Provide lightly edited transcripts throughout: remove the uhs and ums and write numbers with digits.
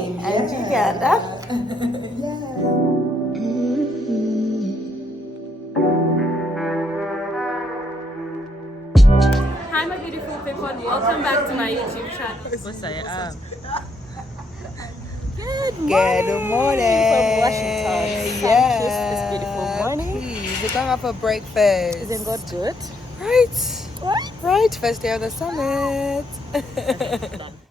and Uganda. Hi, my beautiful people. Welcome back to my YouTube channel. Good morning from Washington. Yeah. This beautiful morning. Please, we're going out for breakfast. Isn't God good? Right. First day of the summit.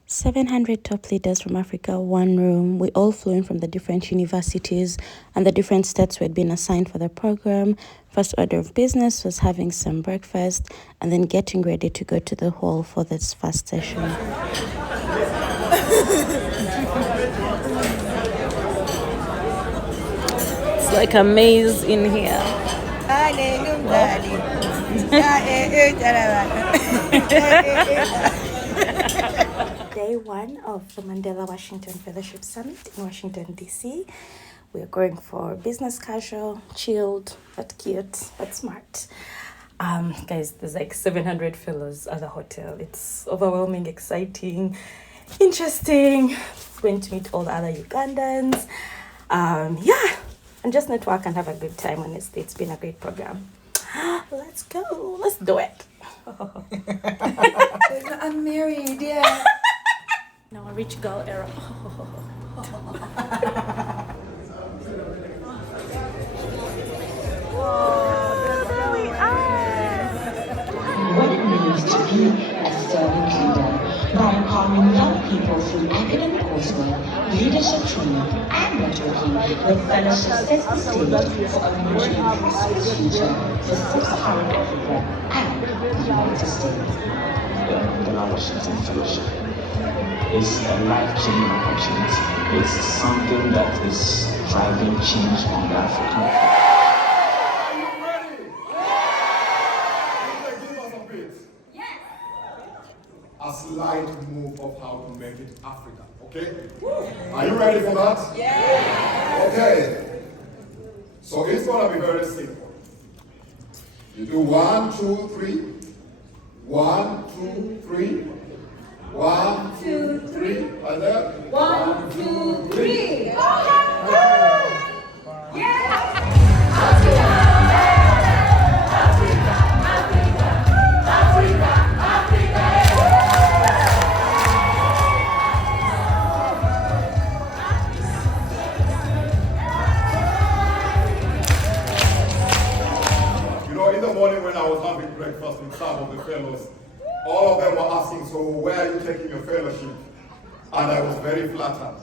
700 top leaders from Africa, one room. We all flew in from the different universities and the different states we had been assigned for the program. First order of business was having some breakfast and then getting ready to go to the hall for this first session. It's like a maze in here. Day one of the Mandela Washington Fellowship Summit in Washington, D.C. We're going for business casual, chilled, but cute, but smart. Guys, there's like 700 fellows at the hotel. It's overwhelming, exciting, interesting. Going to meet all the other Ugandans. And just network and have a good time. Honestly, it's been a great program. Let's go. Let's do it. I'm married, yeah. Now a rich girl era. What it means to be a servant leader by empowering young people through academic coursework, leadership training, and networking. The fellowship sets the stage for a mutually prosperous future for sub-Saharan Africa and the United States. The Mandela Washington Fellowship is a life-changing opportunity. It's something that is driving change on the African. A slight move of how to make it Africa, okay? Are you ready for that? Yeah! Okay. So it's gonna be very simple. You do 1, 2, 3. 1, 2, 3. 1, 2, 3. And then 1, 2, 3. In the morning when I was having breakfast with some of the fellows, all of them were asking, so where are you taking your fellowship? And I was very flattered.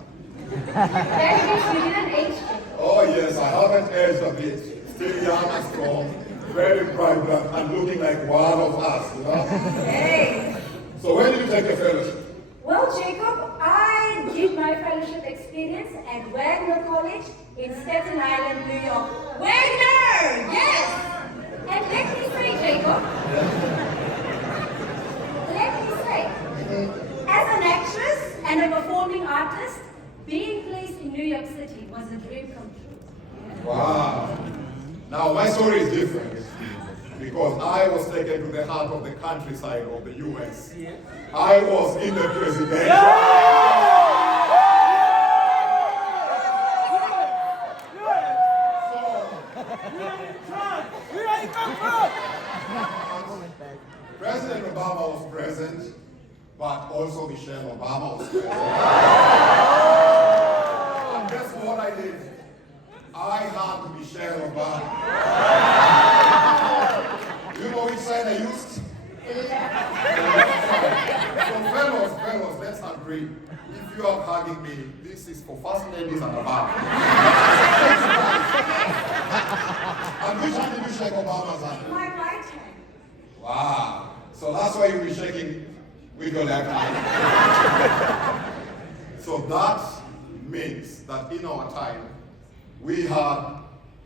Oh yes, I haven't aged a bit. Still young and strong, very vibrant and looking like one of us, you know? Hey! So when did you take your fellowship? Well, Jacob, I did my fellowship experience at Wagner College in Staten Island, New York. Wagner! Yes! And let me say, Jacob, as an actress and a performing artist, being placed in New York City was a dream come true. Wow. Now my story is different because I was taken to the heart of the countryside of the US. I was in the presidential. President Obama was present, but also Michelle Obama was present. And guess what I did? I had Michelle Obama. You know which side I used? So fellows, let's agree. If you are hugging me, this is for first ladies at the back. And which hand did you shake Obama's hand? My right hand. Wow. So that's why you'll be shaking with your left hand. So that means that in our time, we had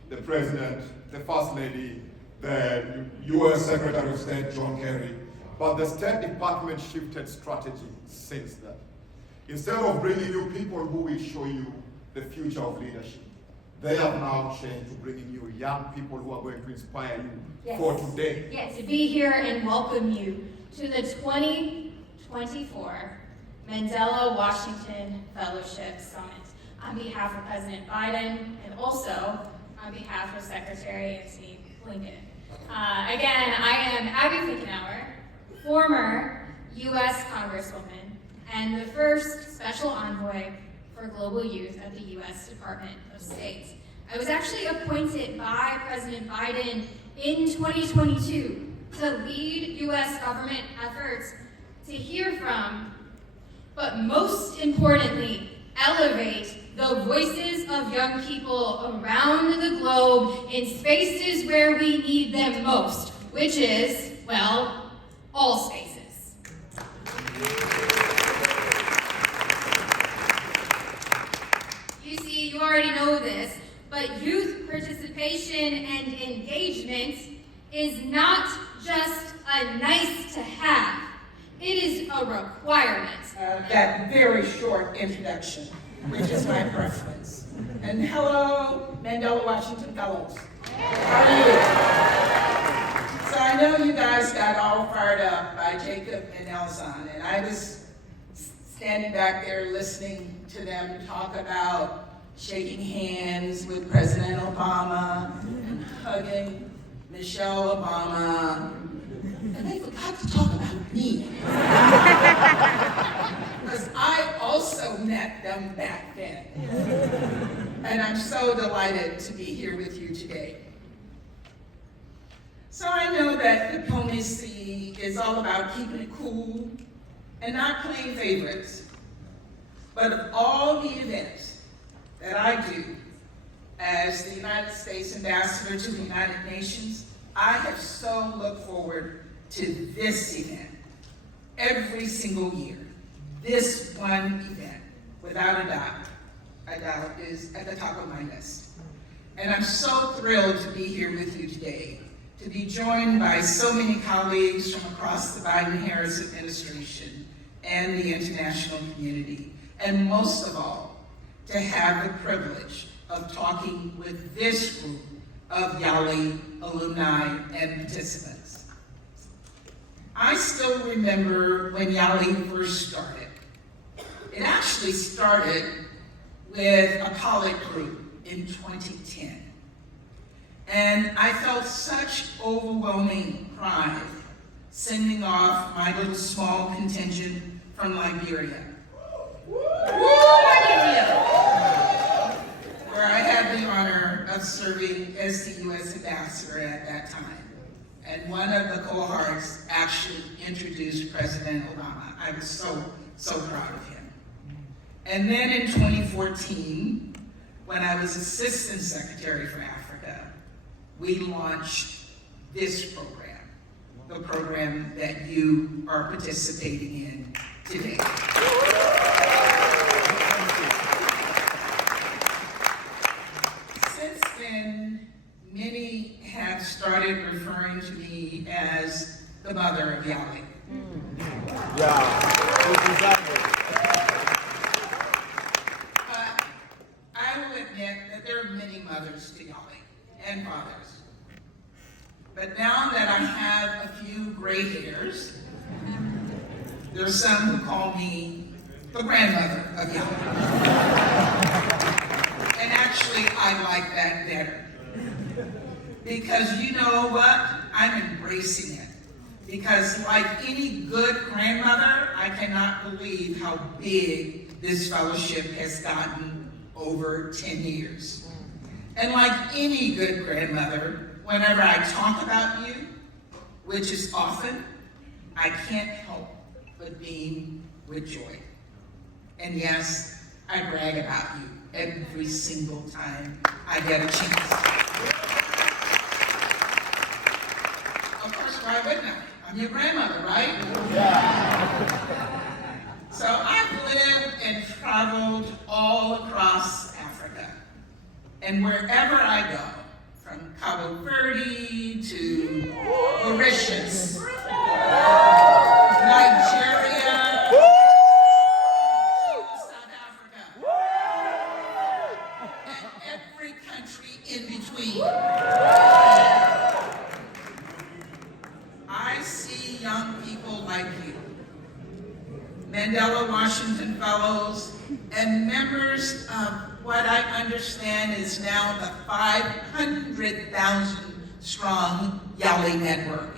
the president, the first lady, the US Secretary of State, John Kerry, but the State Department shifted strategy since then. Instead of bringing you people who will show you the future of leadership, they have now changed to bringing you young people who are going to inspire you for today. Yes, to be here and welcome you to the 2024 Mandela Washington Fellowship Summit on behalf of President Biden and also on behalf of Secretary Anthony Blinken. Again, I am Abby Finkenauer, former U.S. Congresswoman and the first Special Envoy for Global Youth at the U.S. Department of State. I was actually appointed by President Biden in 2022 to lead U.S. government efforts to hear from, but most importantly, elevate the voices of young people around the globe in spaces where we need them most, which is, well, all spaces. You see, you already know this, but youth participation and engagement is not just a nice to have, it is a requirement. That very short introduction, which is my preference. And hello, Mandela Washington Fellows. How are you? So I know you guys got all fired up by Jacob and Elzon, and I was standing back there listening to them talk about shaking hands with President Obama and hugging Michelle Obama, and they forgot to talk about me. Because I also met them back then. And I'm so delighted to be here with you today. So I know that diplomacy is all about keeping it cool and not playing favorites. But of all the events that I do as the United States Ambassador to the United Nations, I have so looked forward to this event every single year. This one event, without a doubt, is at the top of my list. And I'm so thrilled to be here with you today, to be joined by so many colleagues from across the Biden-Harris administration and the international community, and most of all, to have the privilege of talking with this group of YALI alumni and participants. I still remember when YALI first started. It actually started with a colleague group in 2010. And I felt such overwhelming pride sending off my little small contingent from Liberia. Where I had the honor of serving as the U.S. ambassador at that time. And one of the cohorts actually introduced President Obama. I was so proud of him. And then in 2014, when I was Assistant Secretary for Africa, we launched this program, the program that you are participating in today. Since then, many have started referring to me as the mother of YALI. I will admit that there are many mothers to YALI and fathers. But now that I have a few gray hairs, there's some who call me the grandmother of YALI. And actually, I like that better. Because you know what? I'm embracing it. Because like any good grandmother, I cannot believe how big this fellowship has gotten over 10 years. And like any good grandmother, whenever I talk about you, which is often, I can't help but beam with joy. And yes, I brag about you every single time I get a chance. Of course, why wouldn't I? I'm your grandmother, right? Yeah. So I've lived and traveled all across Africa. And wherever I go, from Cabo Verde to Mauritius, Nigeria, South Africa, and every country in between, I see young people like you. Mandela Washington fellows, and members of what I understand is now the 500,000 strong Yali network.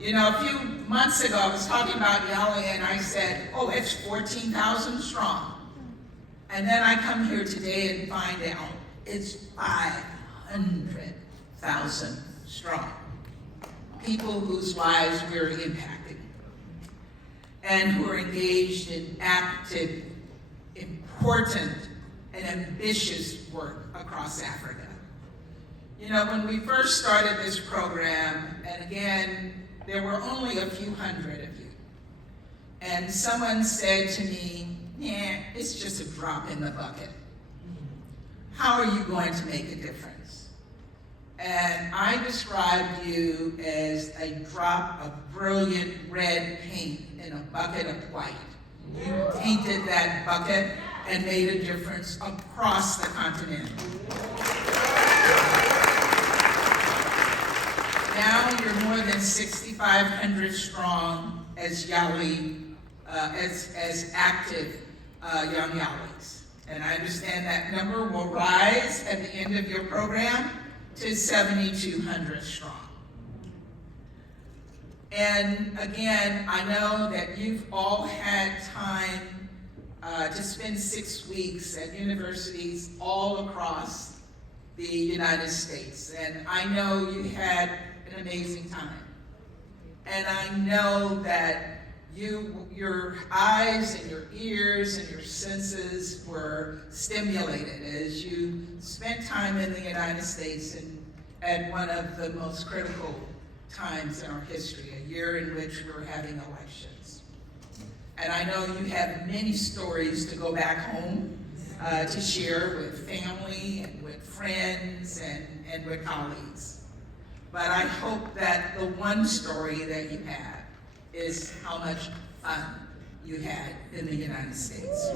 You know, a few months ago, I was talking about Yali and I said, oh, it's 14,000 strong. And then I come here today and find out it's 500,000 strong. People whose lives we're impacting and who are engaged in active, important, and ambitious work across Africa. You know, when we first started this program, and again, there were only a few hundred of you, and someone said to me, nah, it's just a drop in the bucket. How are you going to make a difference? And I described you as a drop of brilliant red paint in a bucket of white. You painted that bucket and made a difference across the continent. Now you're more than 6,500 strong as Yali, as active young Yalis. And I understand that number will rise at the end of your program to 7,200 strong. And again, I know that you've all had time to spend 6 weeks at universities all across the United States. And I know you had an amazing time. And I know that your eyes and your ears and your senses were stimulated as you spent time in the United States and at one of the most critical times in our history, a year in which we're having elections. And I know you have many stories to go back home to share with family and with friends and with colleagues. But I hope that the one story that you have is how much fun you had in the United States.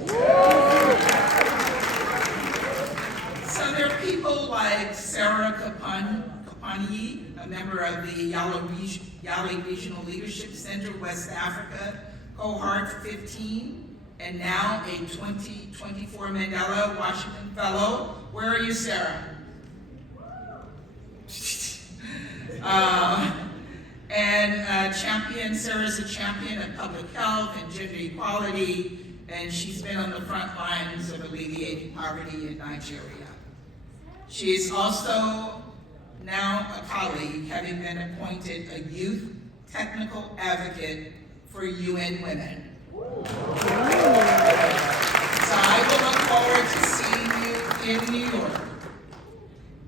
So there are people like Sarah Kapani, a member of the Yali Regional Leadership Center, West Africa, cohort 15, and now a 2024 Mandela Washington Fellow. Where are you, Sarah? Sarah's a champion of public health and gender equality, and she's been on the front lines of alleviating poverty in Nigeria. She is also now a colleague, having been appointed a youth technical advocate for UN Women. So I will look forward to seeing you in New York.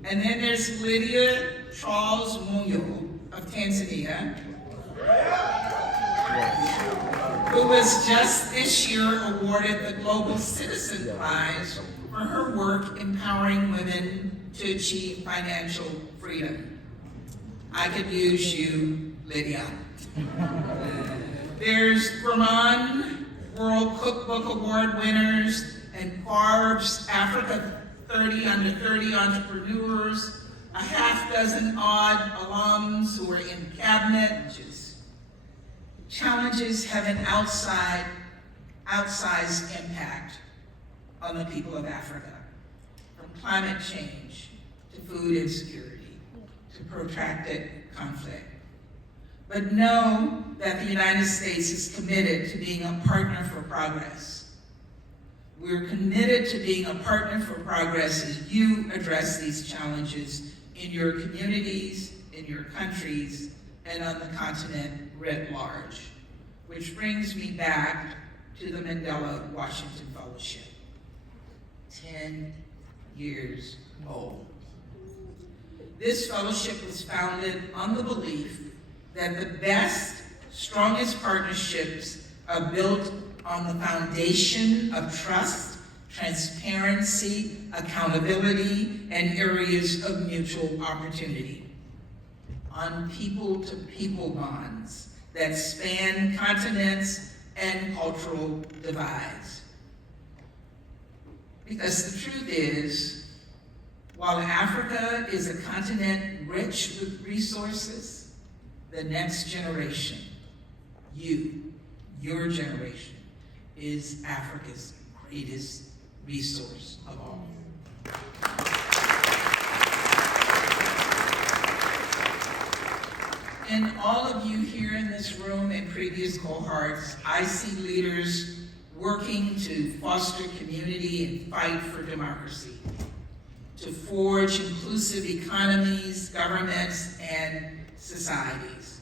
And then there's Lydia Charles Munyo of Tanzania, who was just this year awarded the Global Citizen Prize for her work empowering women to achieve financial freedom. I could use you, Lydia. There's Ramon, World Cookbook Award winners, and Barb's Africa 30 Under 30 entrepreneurs, a half dozen odd alums who are in cabinet. Challenges have an outsized impact on the people of Africa, from climate change to food insecurity to protracted conflict. But know that the United States is committed to being a partner for progress. We're committed to being a partner for progress as you address these challenges in your communities, in your countries, and on the continent writ large. Which brings me back to the Mandela Washington Fellowship. 10 years old. This fellowship was founded on the belief that the best, strongest partnerships are built on the foundation of trust, transparency, accountability, and areas of mutual opportunity. On people-to-people bonds that span continents and cultural divides. Because the truth is, while Africa is a continent rich with resources, the next generation, your generation, is Africa's greatest resource of all. And all of you here in this room and previous cohorts, I see leaders working to foster community and fight for democracy, to forge inclusive economies, governments, and societies,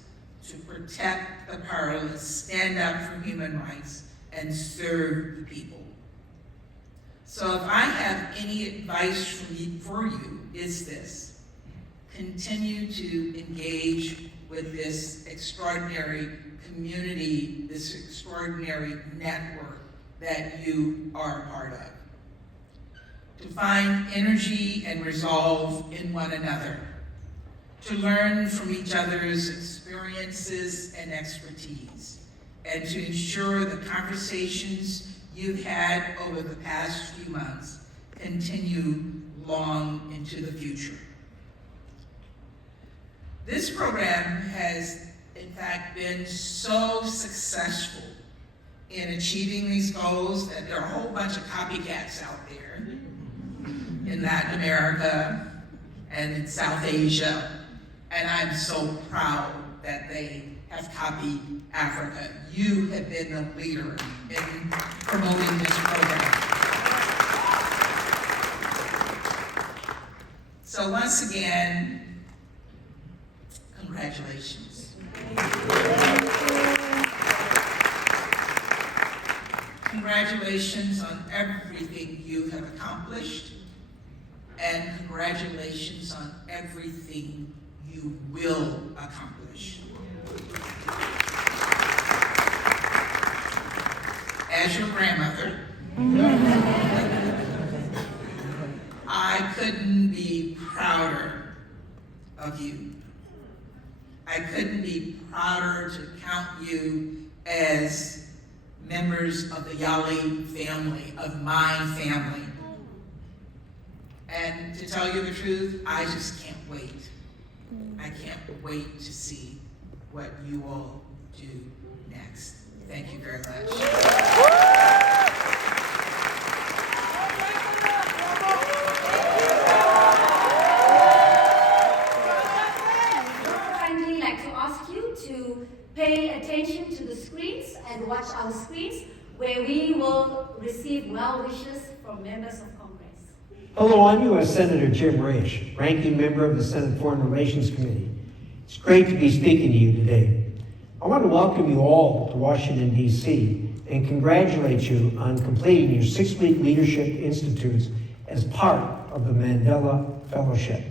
to protect the powerless, stand up for human rights, and serve the people. So if I have any advice for you, it's this: continue to engage with this extraordinary community, this extraordinary network that you are a part of. To find energy and resolve in one another, to learn from each other's experiences and expertise, and to ensure the conversations you've had over the past few months continue long into the future. This program has, in fact, been so successful in achieving these goals that there are a whole bunch of copycats out there in Latin America and in South Asia, and I'm so proud that they have copied Africa. You have been the leader in promoting this program. So once again, congratulations. Congratulations on everything you have accomplished, and congratulations on everything you will accomplish. As your grandmother, I couldn't be prouder of you. I couldn't be prouder to count you as members of the Yali family, of my family. And to tell you the truth, I just can't wait. I can't wait to see what you all do next. Thank you very much. Pay attention to the screens and watch our screens, where we will receive well wishes from members of Congress. Hello, I'm U.S. Senator Jim Raich, ranking member of the Senate Foreign Relations Committee. It's great to be speaking to you today. I want to welcome you all to Washington, D.C., and congratulate you on completing your 6-week Leadership Institutes as part of the Mandela Fellowship.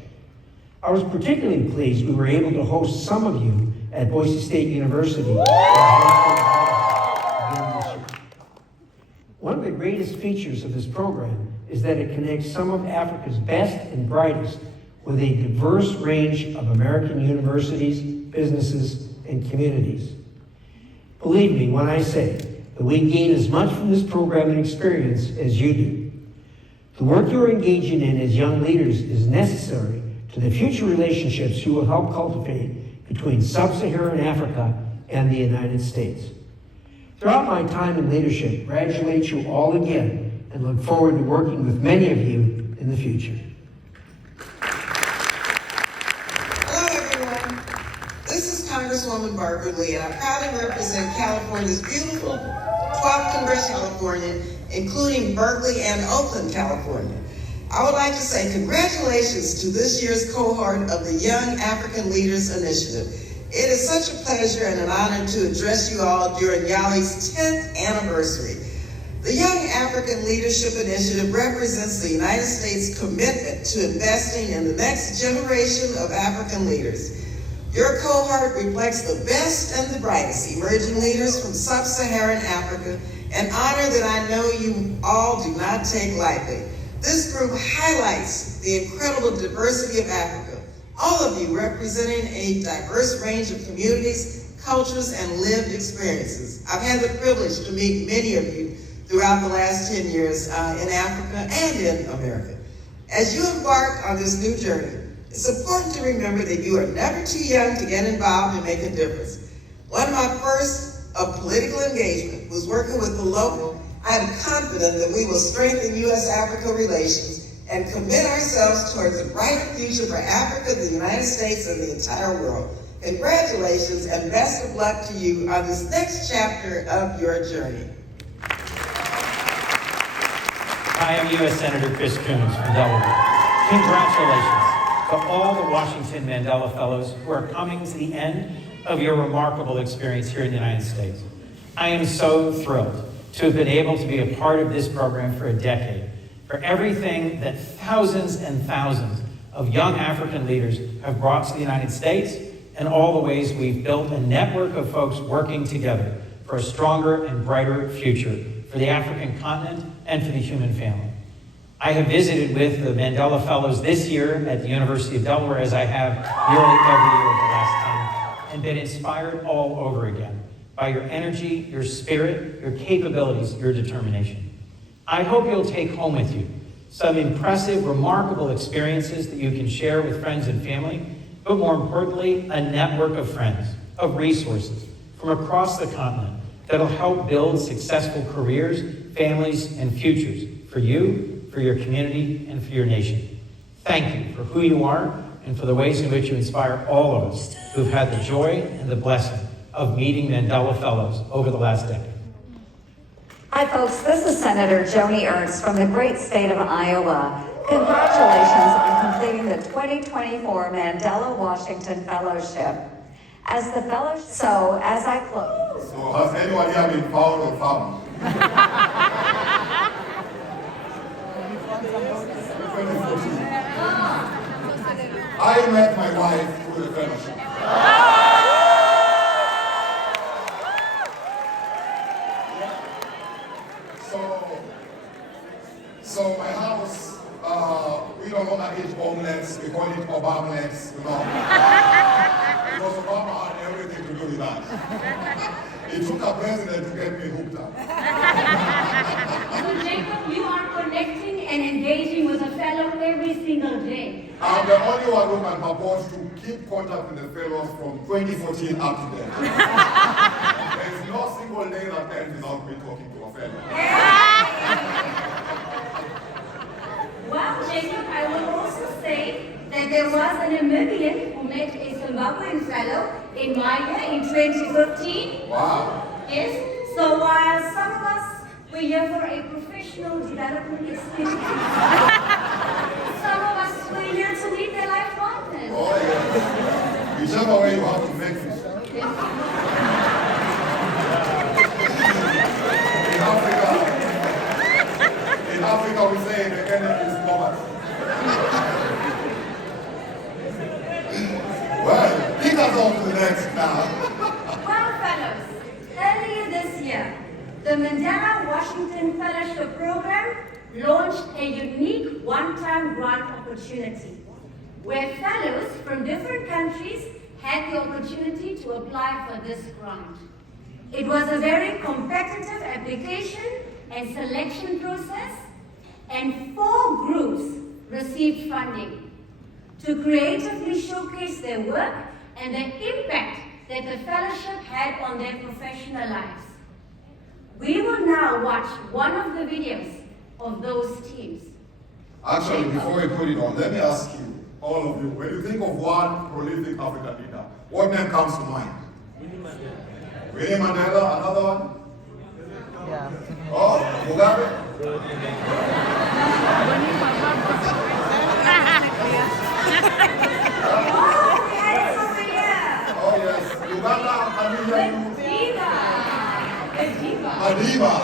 I was particularly pleased we were able to host some of you at Boise State University. One of the greatest features of this program is that it connects some of Africa's best and brightest with a diverse range of American universities, businesses, and communities. Believe me when I say that we gain as much from this program and experience as you do. The work you're engaging in as young leaders is necessary to the future relationships you will help cultivate between sub-Saharan Africa and the United States. Throughout my time in leadership, I congratulate you all again and look forward to working with many of you in the future. Hello, everyone. This is Congresswoman Barbara Lee, and I proudly represent California's beautiful 12th Congressional California, including Berkeley and Oakland, California. I would like to say congratulations to this year's cohort of the Young African Leaders Initiative. It is such a pleasure and an honor to address you all during YALI's 10th anniversary. The Young African Leadership Initiative represents the United States' commitment to investing in the next generation of African leaders. Your cohort reflects the best and the brightest emerging leaders from sub-Saharan Africa, an honor that I know you all do not take lightly. This group highlights the incredible diversity of Africa, all of you representing a diverse range of communities, cultures, and lived experiences. I've had the privilege to meet many of you throughout the last 10 years in Africa and in America. As you embark on this new journey, it's important to remember that you are never too young to get involved and make a difference. One of my first of political engagement was working with the local I am confident that we will strengthen U.S.-Africa relations and commit ourselves towards a brighter future for Africa, the United States, and the entire world. Congratulations and best of luck to you on this next chapter of your journey. I am U.S. Senator Chris Coons from Delaware. Congratulations to all the Washington Mandela Fellows who are coming to the end of your remarkable experience here in the United States. I am so thrilled to have been able to be a part of this program for a decade, for everything that thousands and thousands of young African leaders have brought to the United States, and all the ways we've built a network of folks working together for a stronger and brighter future for the African continent and for the human family. I have visited with the Mandela Fellows this year at the University of Delaware, as I have nearly every year over the last 10, and been inspired all over again by your energy, your spirit, your capabilities, your determination. I hope you'll take home with you some impressive, remarkable experiences that you can share with friends and family, but more importantly, a network of friends, of resources from across the continent that'll help build successful careers, families, and futures for you, for your community, and for your nation. Thank you for who you are and for the ways in which you inspire all of us who've had the joy and the blessing of meeting Mandela Fellows over the last decade. Hi folks, this is Senator Joni Ernst from the great state of Iowa. Congratulations on completing the 2024 Mandela Washington Fellowship. As the fellowship, so as I close. So has anyone here been found or found? I met my wife through the fellowship. So my house, we don't want to eat omelets, we call it Obamlets, you know. Because Obama had everything to do with that. It took a president to get me hooked up. So Jacob, you are connecting and engaging with a fellow every single day. I'm the only one who can purport to keep contact with the fellows from 2014 up to date. There's no single day that ends without me talking to a fellow. Well, Jacob, I will also say that there was an Namibian who met a Zimbabwean fellow in my year in 2015. Wow. Yes, so while some of us were here for a professional development experience, some of us were here to meet their life partners. Oh yes. Whichever way you have to make it. In Africa we say the enemy is poverty. Well, kick us on to the next now. Well, fellows, earlier this year, the Mandela Washington Fellowship Program launched a unique one-time grant opportunity where fellows from different countries had the opportunity to apply for this grant. It was a very competitive application and selection process, and 4 groups received funding to creatively showcase their work and the impact that the fellowship had on their professional lives. We will now watch one of the videos of those teams. Actually, before we put it on, let me ask you, all of you, when you think of one prolific African leader, what name comes to mind? Winnie Mandela, another one? Yeah. Oh, Mugabe? Oh yes, Uganda, Madiba.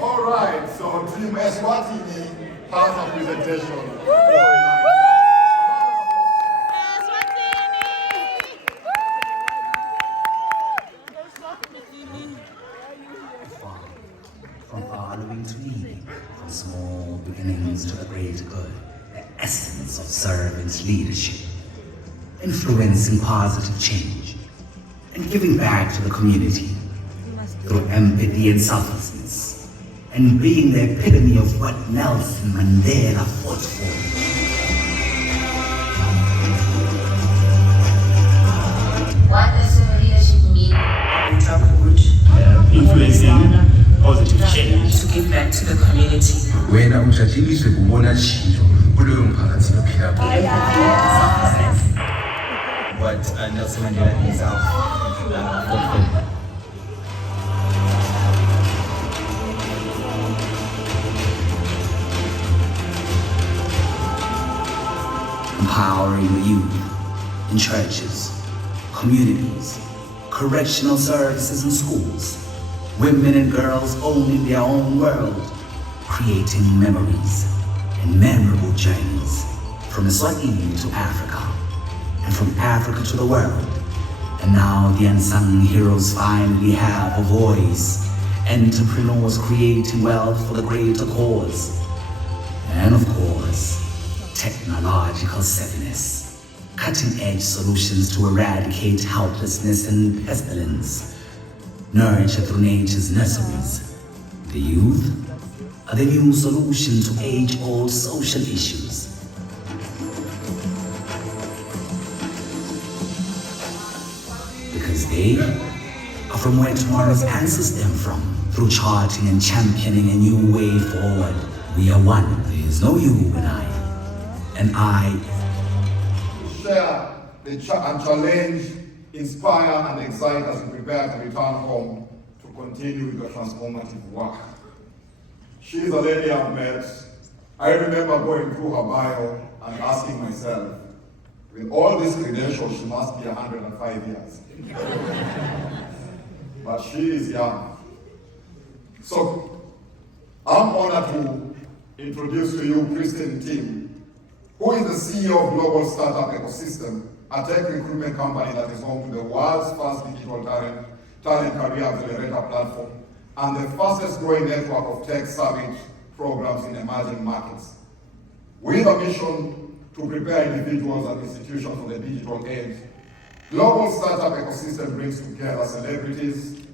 All right, so Team Eswatini has a presentation. From following to leading, from small beginnings to the greater good, the essence of servant leadership, influencing positive change, and giving back to the community through empathy and selflessness, and being the epitome of what Nelson Mandela fought for. What does leadership mean? Influencing positive change. To give back to the community. Wena ujajiliswe kubona tshintsho kuloyo mphakathi lophila kuwo. What Nelson Mandela himself fulfilled. Empowering the youth in churches, communities, correctional services and schools, women and girls owning their own world, creating memories and memorable journeys from Eswatini to Africa, and from Africa to the world. And now the unsung heroes finally have a voice, entrepreneurs creating wealth for the greater cause, and of course, technological savviness, cutting-edge solutions to eradicate helplessness and pestilence, nurtured through nature's nurseries. The youth are the new solution to age-old social issues. Because they are from where tomorrow's answers stem from, through charting and championing a new way forward. We are one. There is no you and I. And I share the and challenge, inspire and excite as we prepare to return home to continue with the transformative work. She is a lady I've met. I remember going through her bio and asking myself, with all these credentials, she must be 105 years. But she is young. So I'm honored to introduce to you Christine Tim, who is the CEO of Global Startup Ecosystem, a tech recruitment company that is home to the world's first digital talent career accelerator platform and the fastest growing network of tech summit programs in emerging markets. With a mission to prepare individuals and institutions for the digital age, Global Startup Ecosystem brings together celebrities,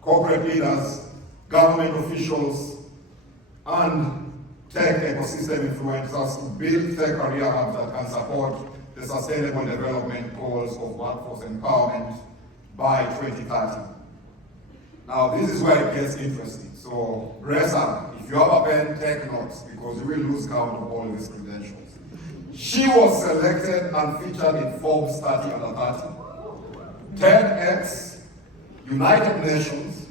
corporate leaders, government officials, and tech ecosystem influencers to build tech career hubs that can support the sustainable development goals of workforce empowerment by 2030. Now, this is where it gets interesting. So, brace up. If you have a pen, take notes, because you will lose count of all these credentials. She was selected and featured in Forbes 30 under 30, 10X, United Nations,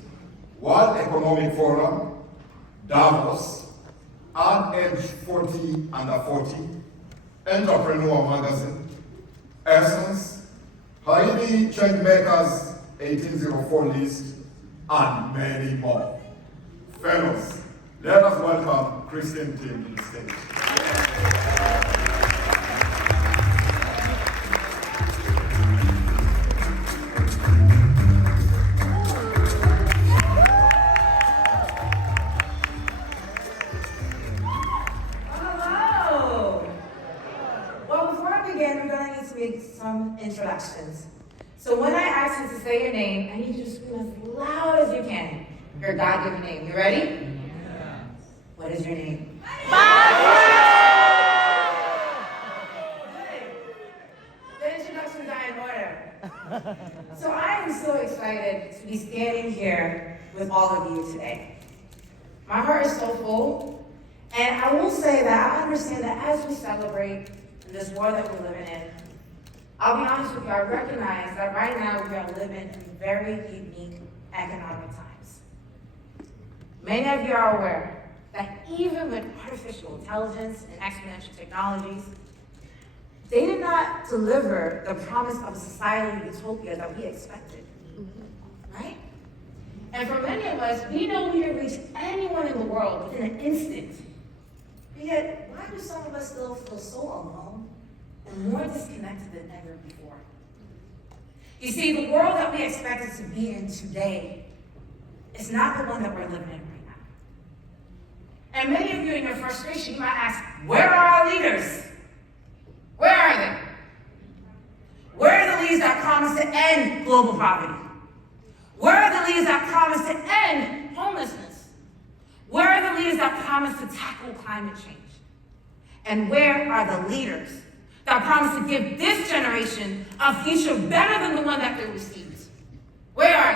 World Economic Forum, Davos, and Age 40 under 40, Entrepreneur Magazine, Essence, Haiti Changemakers 1804 list, and many more. Fellows, let us welcome Christine Tim to the stage. Some introductions. So when I ask you to say your name, I need you to scream as loud as you can. Your God-given name. You ready? Yeah. What is your name? The introductions are in order. So I am so excited to be standing here with all of you today. My heart is so full, and I will say that I understand that as we celebrate in this world that we're living in, I'll be honest with you, I recognize that right now we are living in very unique economic times. Many of you are aware that even with artificial intelligence and exponential technologies, they did not deliver the promise of a society utopia that we expected, right? And for many of us, we know we can reach anyone in the world within an instant. But yet, why do some of us still feel so alone and more disconnected than ever before? You see, the world that we expected to be in today is not the one that we're living in right now. And many of you in your frustration, you might ask, where are our leaders? Where are they? Where are the leaders that promise to end global poverty? Where are the leaders that promise to end homelessness? Where are the leaders that promise to tackle climate change? And where are the leaders that promise to give this generation a future better than the one that they received? Where are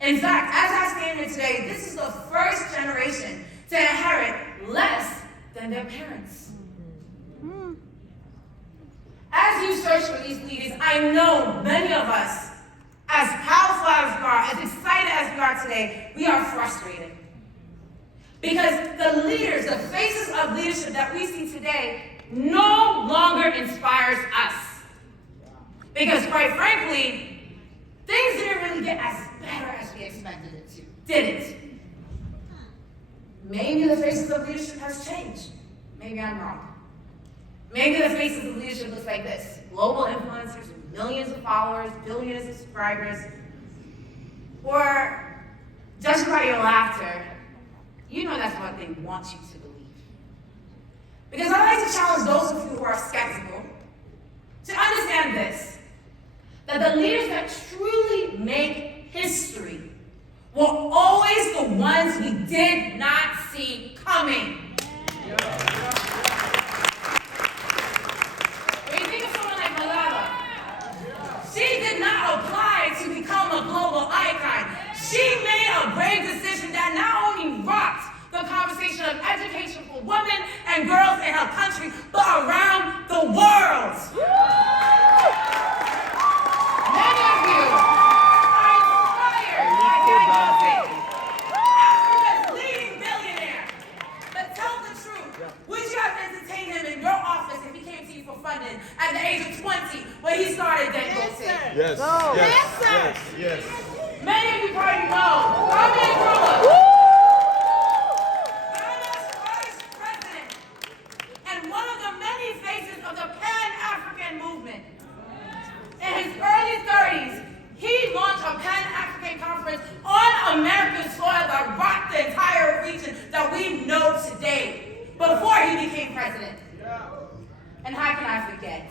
they? In fact, as I stand here today, this is the first generation to inherit less than their parents. As you search for these leaders, I know many of us, as powerful as we are, as excited as we are today, we are frustrated. Because the leaders, the faces of leadership that we see today, no longer inspires us. Because quite frankly, things didn't really get as better as we expected it to, did it? Maybe the faces of leadership has changed. Maybe I'm wrong. Maybe the faces of leadership looks like this. Global influencers with millions of followers, billions of subscribers. Or, judging by your laughter, you know that's what they want you to believe. Because I like to challenge those of you who are skeptical to understand this, that the leaders that truly make history were always the ones we did not see coming. When you think of someone like Mandela, she did not apply to become a global icon. She made a brave decision that not only rocked the conversation of education for women and girls in her country, but around the world. Many of you are inspired by Jack Africa's leading billionaire. But tell the truth, would you have entertained him in your office if he came to you for funding at the age of 20 when he started that Yes. Many of you probably know. Kwame Nkrumah, Ghana's first president, and one of the many faces of the Pan-African movement. In his early 30s, he launched a Pan-African conference on American soil that rocked the entire region that we know today, before he became president. And how can I forget?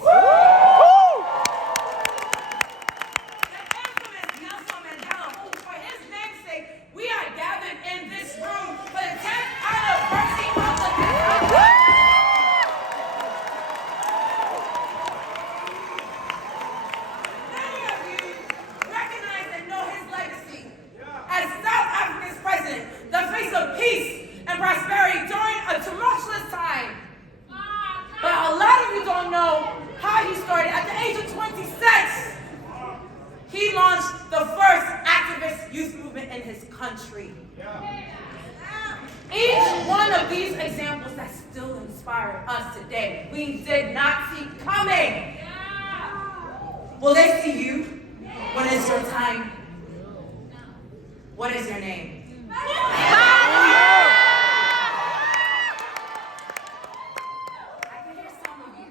We are gathered in this room for the 10th anniversary of the Many of you recognize and know his legacy as South Africa's president, the face of peace and prosperity during a tumultuous time. But a lot of you don't know how he started. At the age of 26, he launched the first activist youth movement in his country. Each one of these examples that still inspire us today, we did not see coming. Will they see you when it's your time? What is your name? I can hear some of you,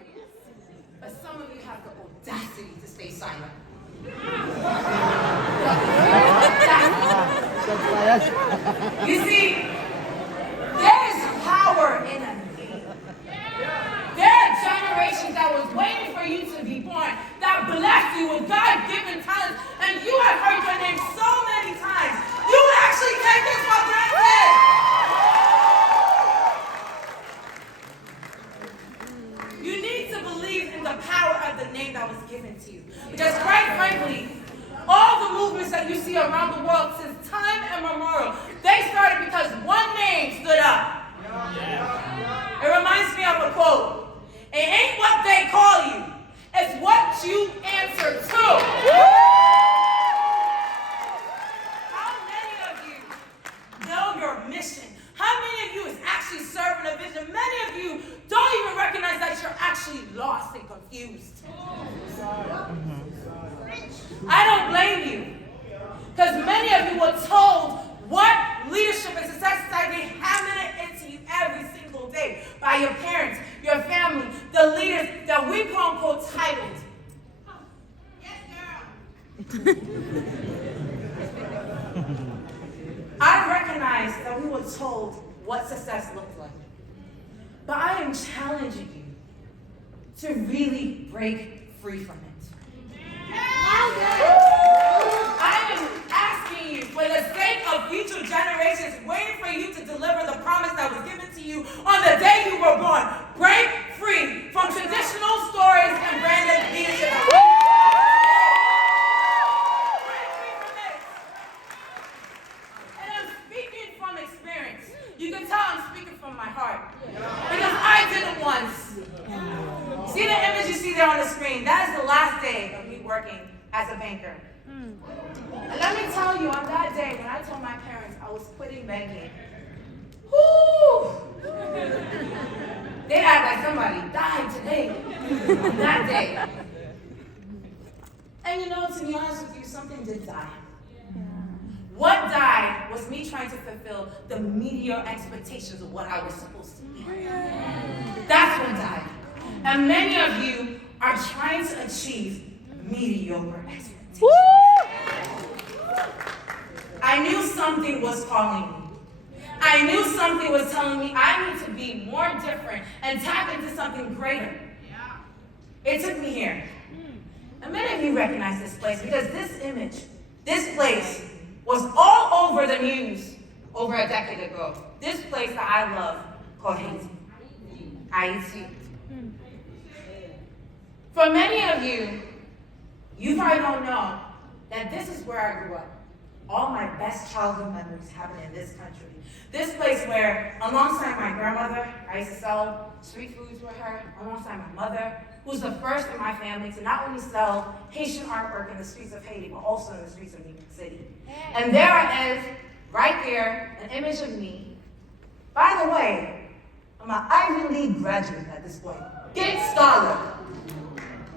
but some of you have the audacity to stay silent. You see, there is power in a name. There are generations that was waiting for you to be born, that blessed you with God-given talents, and you have heard your name so many times. You actually take this for granted. You need to believe in the power of the name that was given to you. Because quite frankly, all the movements that you see around the world since time immemorial, they started because one name stood up. It reminds me of a quote. It ain't what they call you, it's what you answer to. How many of you know your mission? How many of you is actually serving a vision? Many of you don't even recognize that you're actually lost and confused. I don't blame you, because many of you were told what leadership and success society hammering it into you every single day by your parents, your family, the leaders that we quote unquote titled. Yes, girl. I recognize that we were told what success looked like, but I am challenging you to really break free from it. I am asking you, for the sake of future generations waiting for you to deliver the promise that was given to you on the day you were born, break free from traditional stories and branded leadership. Break free from this. there on the screen, that is the last day of me working as a banker. And let me tell you, on that day, when I told my parents I was quitting banking, whoo! They act like somebody died today, on that day. And you know, to be honest with you, something did die. What died was me trying to fulfill the media expectations of what I was supposed to be. That's what died. And many of you are trying to achieve mediocre expectations. I knew something was calling me. I knew something was telling me I need to be more different and tap into something greater. It took me here. And many of you recognize this place because this image, this place, was all over the news over a decade ago. This place that I love called Haiti. Haiti. For many of you, you probably don't know that this is where I grew up. All my best childhood memories happen in this country. This place where, alongside my grandmother, I used to sell street foods with her, alongside my mother, who's the first in my family to not only sell Haitian artwork in the streets of Haiti, but also in the streets of New York City. And there is, right there, an image of me. By the way, I'm an Ivy League graduate at this point. Gates scholar.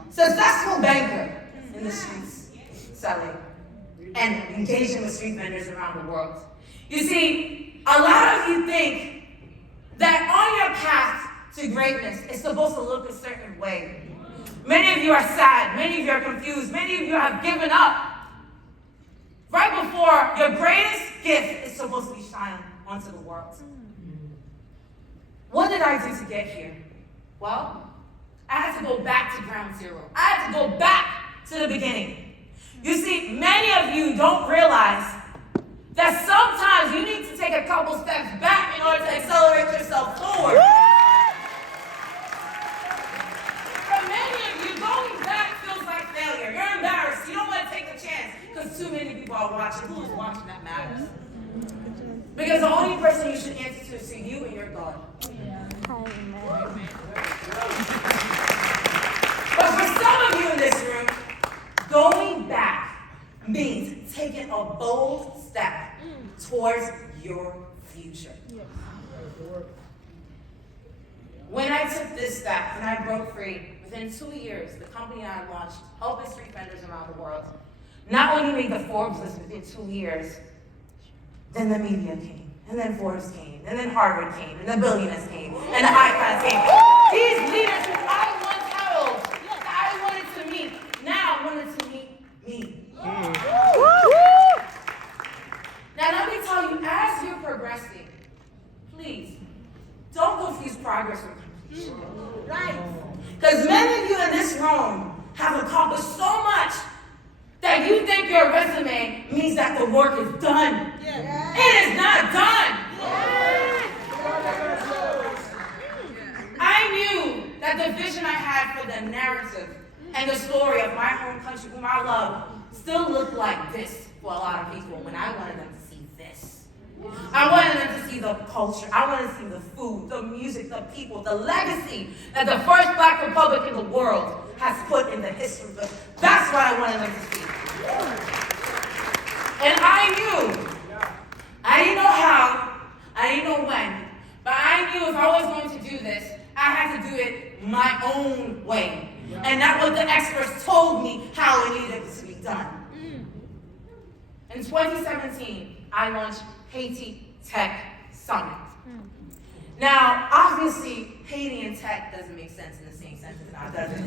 Successful banker in the streets, selling and engaging with street vendors around the world. You see, a lot of you think that on your path to greatness, it's supposed to look a certain way. Many of you are sad, many of you are confused, many of you have given up. Right before your greatest gift is supposed to be shined onto the world. What did I do to get here? Well, I had to go back to ground zero. I had to go back to the beginning. You see, many of you don't realize that sometimes you need to take a couple steps back in order to accelerate yourself forward. For many of you, going back feels like failure. You're embarrassed. You don't want to take the chance because too many people are watching. Who is watching that matters? Because the only person you should answer to is to you and your God. But for some of you in this room, going back means taking a bold step towards your future. When I took this step, when I broke free, within 2 years, the company I launched, helping street vendors around the world, not only made the Forbes list within 2 years, then the media came, and then Forbes came, and then Harvard came, and the billionaires came, and the icons came. These leaders who I once held, that I wanted to meet, now wanted to meet me. Now let me tell you, as you're progressing, please, don't confuse progress with completion. Right? Because many of you in this room have accomplished so much that you think your resume means that the work is done. It is not done. I knew that the vision I had for the narrative and the story of my home country, whom I love, still looked like this for a lot of people when I wanted them to see this. I wanted them to see the culture. I wanted to see the food, the music, the people, the legacy that the first Black republic in the world has put in the history books. That's what I wanted them to see. And I knew. I didn't know how. I didn't know when. But I knew if I was going to do this, I had to do it my own way. And not what the experts told me how it needed to be done. In 2017, I launched Haiti Tech Summit. Now, obviously, Haiti and tech doesn't make sense in the same sentence now, does it?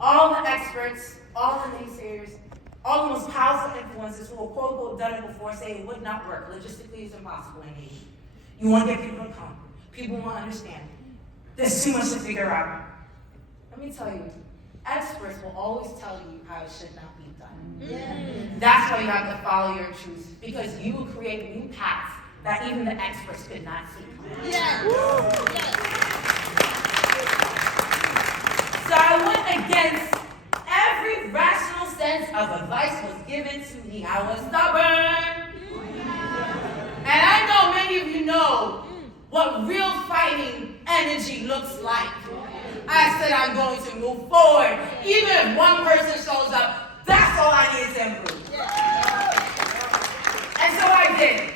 All the experts, all the naysayers, all the most powerful influencers who have quote-unquote done it before say it would not work. Logistically, it's impossible in Haiti. You want to get people to come. People won't understand. There's too much to figure out. Let me tell you, experts will always tell you how it should not be done. That's why you have to follow your truth, because you will create new paths that even the experts could not see. So I went against every rational sense of advice was given to me. I was stubborn. And I know many of you know what real fighting energy looks like. I said I'm going to move forward. Even if one person shows up, that's all I need to improve. And so I did.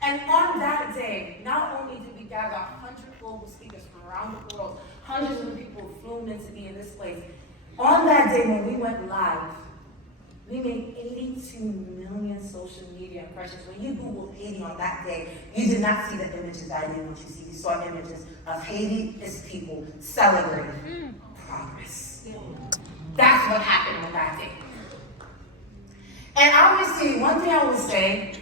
And on that day, not only did we gather 100 global speakers from around the world, hundreds of people flew in to be in this place. On that day when we went live, we made 82 million social media impressions. When you Googled Haiti on that day, you did not see the images I didn't want you to see. You saw images of Haiti, its people celebrating progress. That's what happened on that day. And I will say, one thing I will say,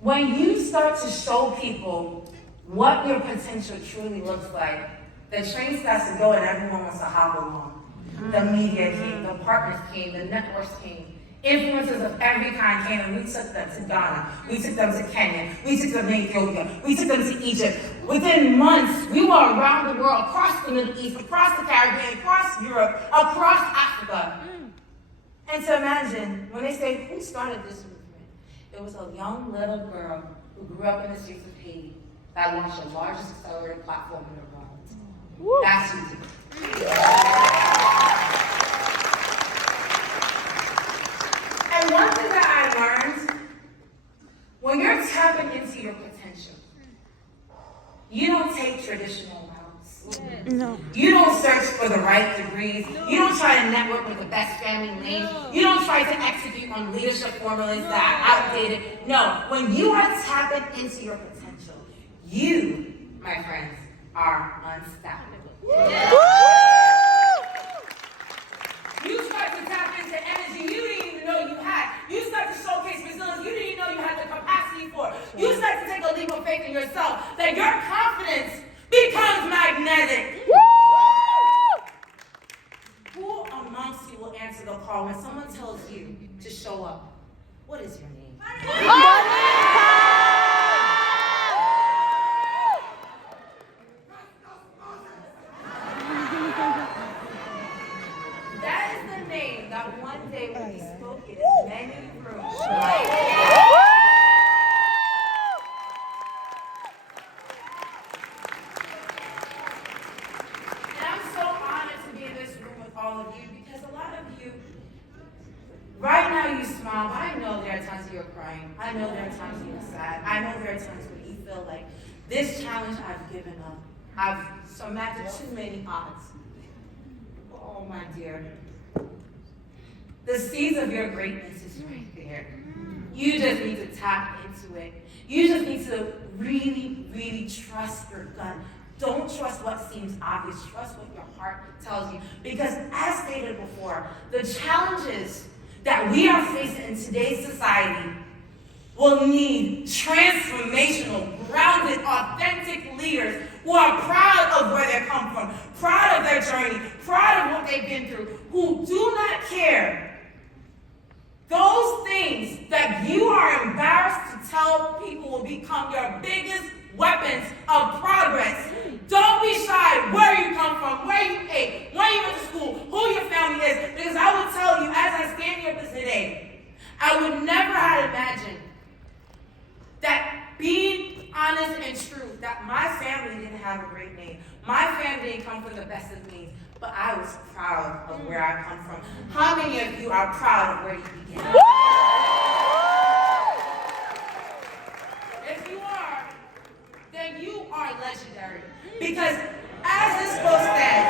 when you start to show people what your potential truly looks like, the train starts to go and everyone wants to hop along. The media came, the partners came, the networks came. Influencers of every kind came, and we took them to Ghana, we took them to Kenya, we took them to Ethiopia, we took them to Egypt. Within months, we were around the world, across the Middle East, across the Caribbean, across Europe, across Africa. And to imagine, when they say, who started this movement? It was a young little girl who grew up in the streets of Haiti that launched the largest accelerator platform in the world. That's who did it. And one thing that I learned, when you're tapping into your potential, you don't take traditional routes. No. You don't search for the right degrees. You don't try to network with the best family names. You don't try to execute on leadership formulas that are outdated. No, when you are tapping into your potential, you, my friends, are unstoppable. You start to tap into energy you didn't even know you had. You start to showcase resilience you didn't even know you had the capacity for. You start to take a leap of faith in yourself that your confidence becomes magnetic. Who amongst you will answer the call when someone tells you to show up? What is your name? That is the name that one day will be spoken in many rooms. And I'm so honored to be in this room with all of you because a lot of you, right now you smile, but I know there are times you're crying. I know there are times you're sad. I know there are times when you feel like this challenge I've given up. I've surmounted too many odds. Oh, my dear. The seeds of your greatness is right there. You just need to tap into it. You just need to really, really trust your gut. Don't trust what seems obvious. Trust what your heart tells you. Because as stated before, the challenges that we are facing in today's society will need transformational, grounded, authentic leaders who are proud of where they come from, proud of their journey, proud of what they've been through, who do not care. Those things that you are embarrassed to tell people will become your biggest weapons of progress. Don't be shy where you come from, where you ate, where you went to school, who your family is, because I will tell you, as I stand here today, I would never have imagined that being honest and true, that my family didn't have a great name. My family didn't come from the best of means, but I was proud of where I come from. How many of you are proud of where you began? If you are, then you are legendary. Because as this book says,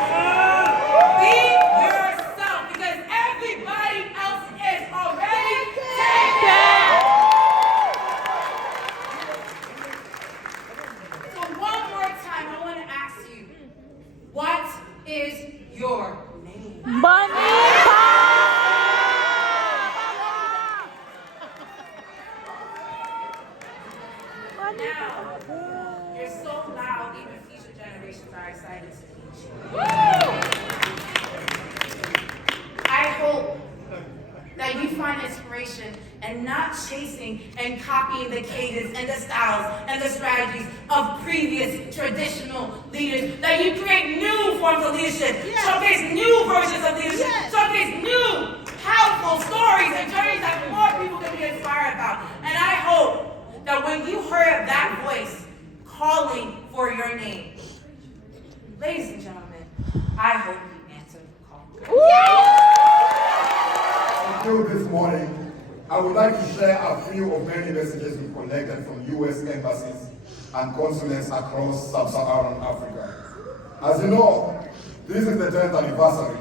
be yourself, because everybody else is already taken. So one more time, I want to ask you, what is your name? Now, you're so loud, even future generations are excited to meet you. I hope that you find inspiration and not chasing and copying the cadence and the styles and the strategies of previous traditional leaders, that you create new forms of leadership, showcase new versions of leadership, showcase new powerful stories and journeys that more people can be inspired about. And I hope that when you heard that voice calling for your name, ladies and gentlemen, I hope you answer the call. Until this morning, I would like to share a few of many messages we collected from U.S. embassies and consulates across sub-Saharan Africa. As you know, this is the 10th anniversary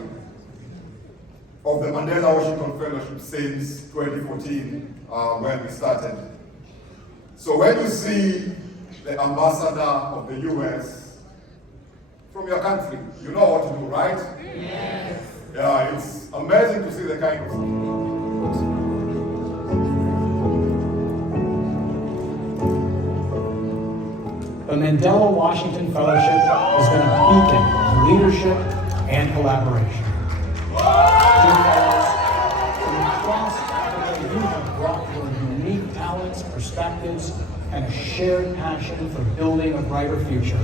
of the Mandela Washington Fellowship since 2014, when we started. So when you see the ambassador of the U.S. from your country, you know what to do, right? Yes. Yeah, it's amazing to see the kind of... The Mandela Washington Fellowship has been a beacon of leadership and collaboration. Dear fellows, from across Africa, you have brought your unique talents, perspectives, and a shared passion for building a brighter future,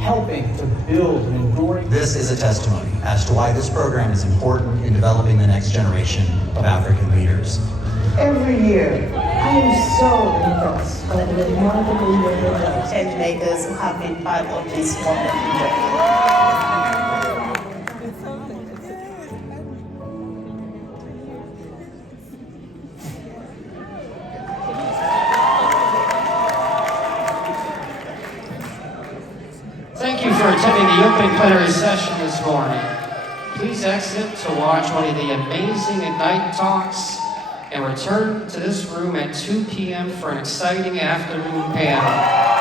helping to build an enduring... This is a testimony as to why this program is important in developing the next generation of African leaders. Every year, I am so impressed by the remarkable women and tent makers who have been part of this wonderful journey. Thank you for attending the opening plenary session this morning. Please exit to watch one of the amazing Ignite talks and return to this room at 2 p.m. for an exciting afternoon panel.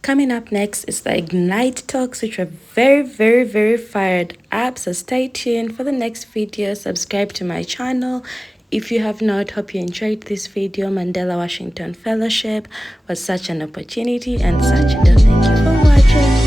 Coming up next is the Ignite Talks, which are very fired up. So stay tuned for the next video. Subscribe to my channel if you have not. Hope you enjoyed this video. Mandela Washington Fellowship was such an opportunity and such a thank you for watching.